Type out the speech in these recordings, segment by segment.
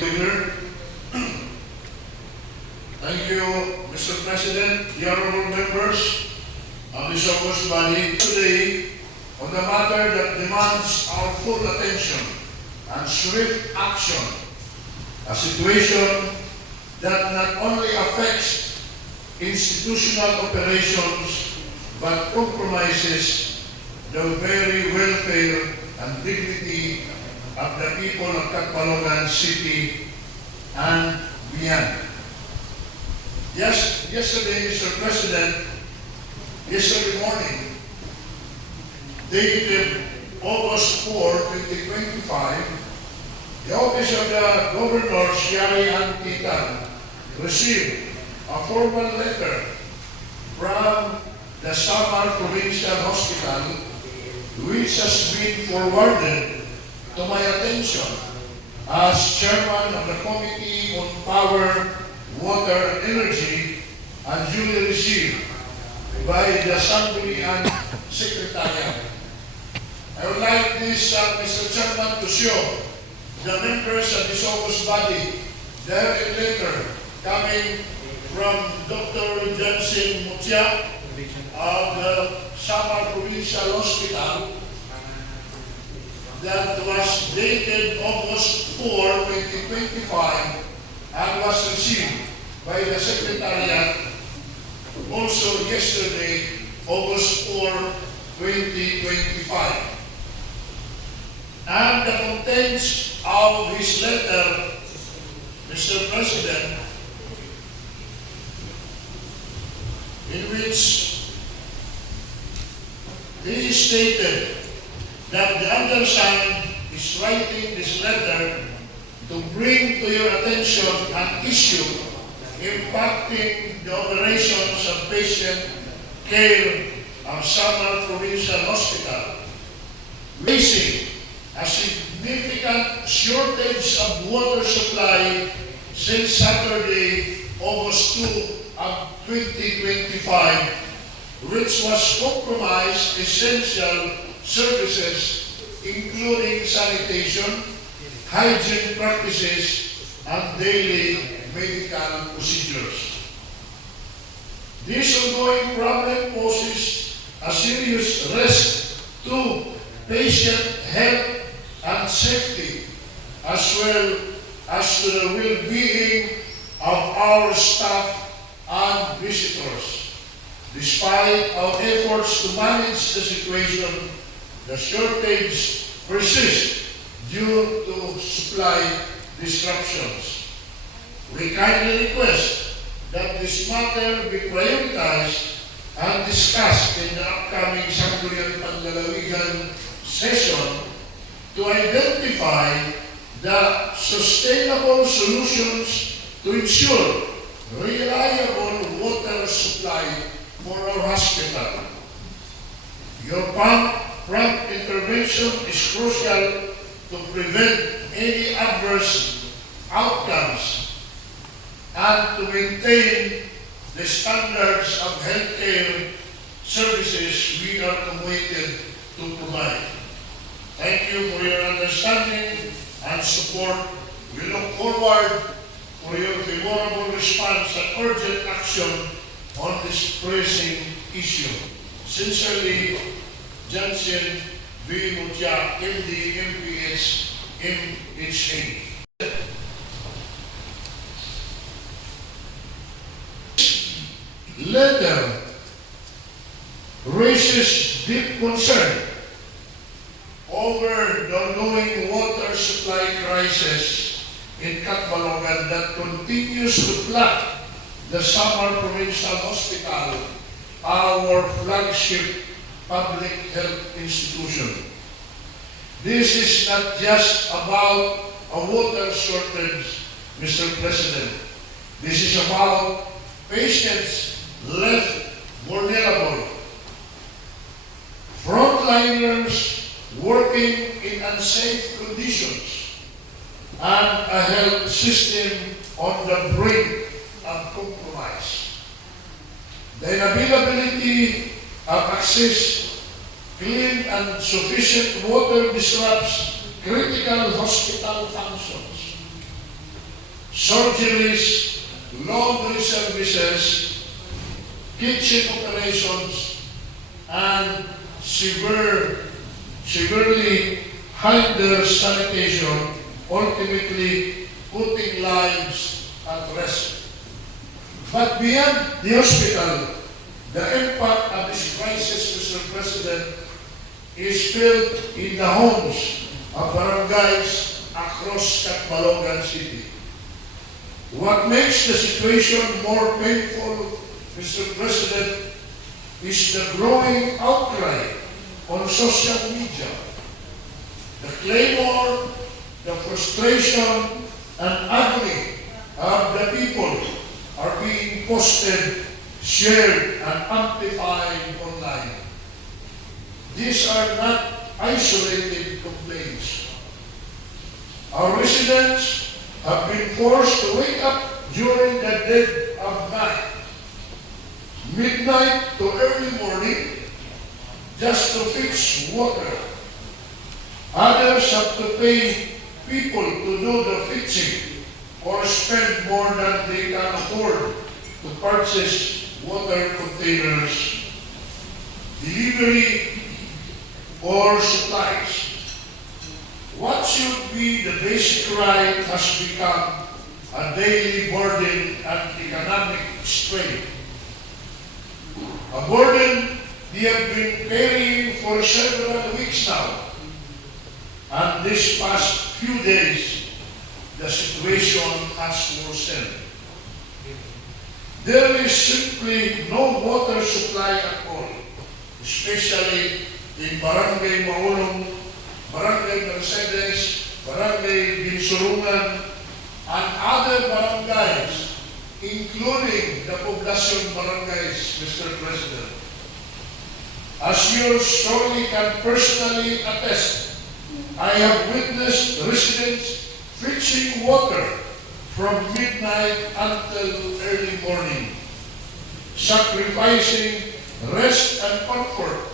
Leader. Thank you, Mr. President, the honorable members of this august body. Today, on the matter that demands our full attention and swift action, a situation that not only affects institutional operations but compromises the very welfare and dignity of the people of Catbalogan City and beyond. Yesterday, Mr. President, yesterday morning, dated August 4, 2025, the Office of the Governor, Shari Antitan, received a formal letter from the Samar Provincial Hospital, which has been forwarded to my attention as Chairman of the Committee on Power, Water and Energy, and duly received by the Assembly and Secretariat. I would like this, Mr. Chairman, to show the members of this august body their letter coming from Dr. Johnson Mutia of the Samar Provincial Hospital that was dated August 4, 2025 and was received by the Secretariat also yesterday, August 4, 2025. And the contents of his letter, Mr. President, in which he stated that the undersigned is writing this letter to bring to your attention an issue impacting the operations of patient care of Samar Provincial Hospital, raising a significant shortage of water supply since Saturday, August 2 of 2025, which was compromised essential services including sanitation, hygiene practices, and daily medical procedures. This ongoing problem poses a serious risk to patient health and safety, as well as to the well-being of our staff and visitors. Despite our efforts to manage the situation, the shortage persists due to supply disruptions. We kindly request that this matter be prioritized and discussed in the upcoming Sangguniang Panlalawigan session to identify the sustainable solutions to ensure reliable water supply for our hospital. Your prompt intervention is crucial to prevent any adverse outcomes and to maintain the standards of healthcare services we are committed to provide. Thank you for your understanding and support. We look forward for your favorable response and urgent action on this pressing issue. Sincerely, Johnson V. Mutia, MD, MPH, MHA. Letter raises deep concern over the ongoing water supply crisis in Catbalogan that continues to plague the Samar Provincial Hospital, our flagship public health institution. This is not just about a water shortage, Mr. President. This is about patients left vulnerable, frontliners working in unsafe conditions, and a health system on the brink of compromise. The inavailability of access, clean and sufficient water disrupts critical hospital functions. surgeries, laundry services, kitchen operations, and severely hinder sanitation, ultimately putting lives at risk. But beyond the hospital, the impact of this crisis, Mr. President, is felt in the homes of barangays across Catbalogan City. What makes the situation more painful, Mr. President, is the growing outcry on social media. The clamor, the frustration, and agony of the people are being posted, shared, and amplified online. These are not isolated complaints. Our residents have been forced to wake up during the dead of night, midnight to early morning, just to fix water. Others have to pay people to do the fixing or spend more than they can afford to purchase water containers, delivery, or supplies. What should be the basic right has become a daily burden and economic strain. A burden we have been carrying for several weeks now. And this past few days, the situation has worsened. There is simply no water supply at all, especially in Barangay Maulong, Barangay Mercedes, Barangay Binsurungan, and other barangays, including the Poblacion barangays, Mr. President. As you surely can personally attest, I have witnessed residents fetching water from midnight until early morning, sacrificing rest and comfort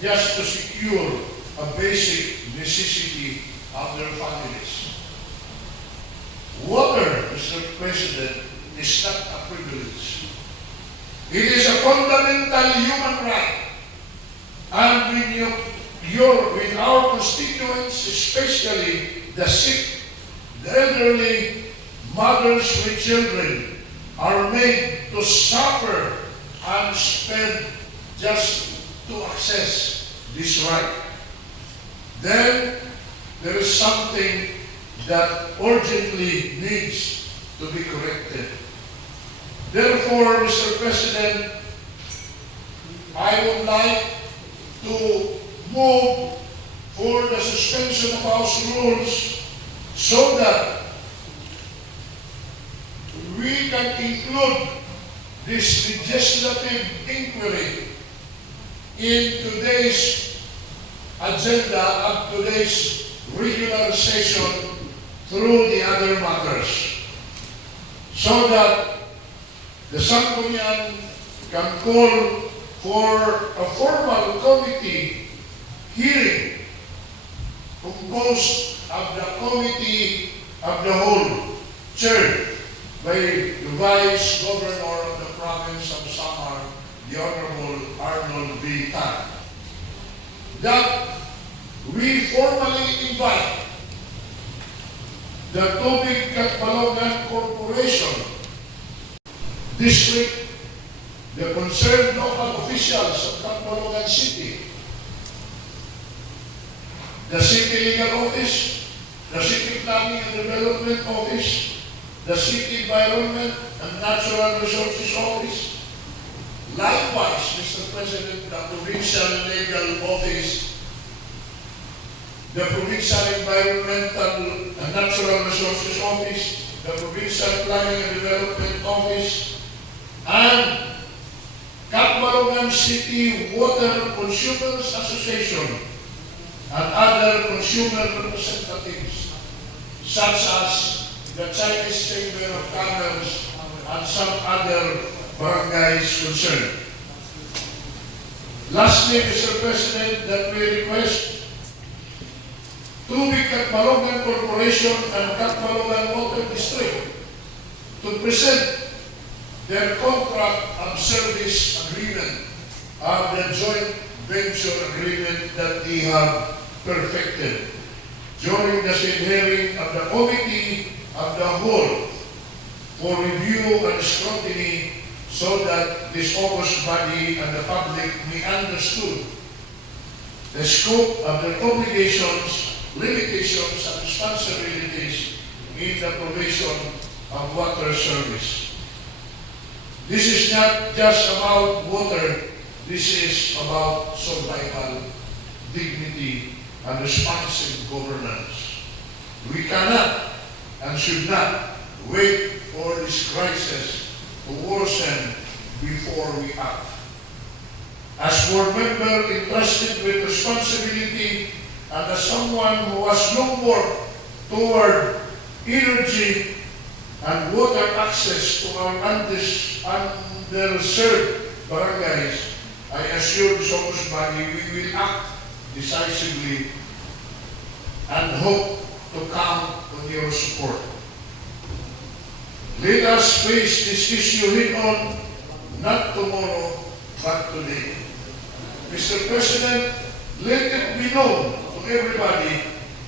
just to secure a basic necessity of their families. Water, Mr. President, is not a privilege. It is a fundamental human right. And when our constituents, especially the sick, the elderly, mothers with children, are made to suffer and spend just to access this right, then there is something that urgently needs to be corrected. Therefore, Mr. President, I would like to move for the suspension of House rules so that we can include this legislative inquiry in today's agenda of today's regular session through the other matters, so that the Sangguniang can call for a formal committee hearing composed of the Committee of the Whole, chaired by the Vice Governor of the Province of Samar, the Honorable Arnold V. Tan, that we formally invite the Tubig Catbalogan Corporation, District, the concerned local officials of Catbalogan City, the City Legal Office, the City Planning and Development Office, the City Environment and Natural Resources Office, likewise, Mr. President, the Provincial Legal Office, the Provincial Environmental and Natural Resources Office, the Provincial Planning and Development Office, and Catbalogan City Water Consumers Association, and other consumer representatives, such as the Chinese Chamber of Commerce and some other barangays concerned. Lastly, Mr. President, that we request Tubig Catbalogan Corporation and Catbalogan Water District to present their contract of service agreement of the joint venture agreement that they have perfected during the said hearing of the Committee of the Whole for review and scrutiny so that this august body and the public may understood the scope of their obligations, limitations, and responsibilities in the provision of water service. This is not just about water, this is about survival, dignity, and responsive governance. We cannot and should not wait for this crisis to worsen before we act. As board member entrusted with responsibility and as someone who has no work toward energy and water access to our underserved barangays, I assure the August body we will act decisively and hope to count on your support. Let us face this issue head-on, not tomorrow, but today. Mr. President, let it be known to everybody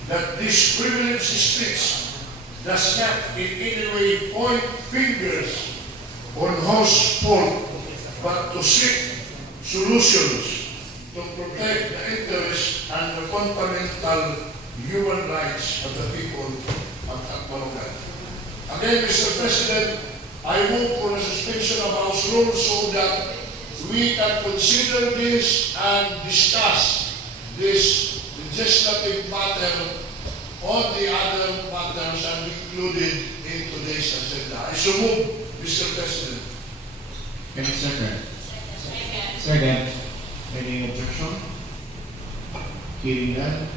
that this privileged speech does not in any way point fingers on whose fault, but to seek solutions to protect the interests and the fundamental human rights of the people of Tacloban. Again, Mr. President, I move for the suspension of House rules so that we can consider this and discuss this legislative matter on the other matters and included in today's agenda. I so move, Mr. President. Can I second? Second. Any objection? Hearing none,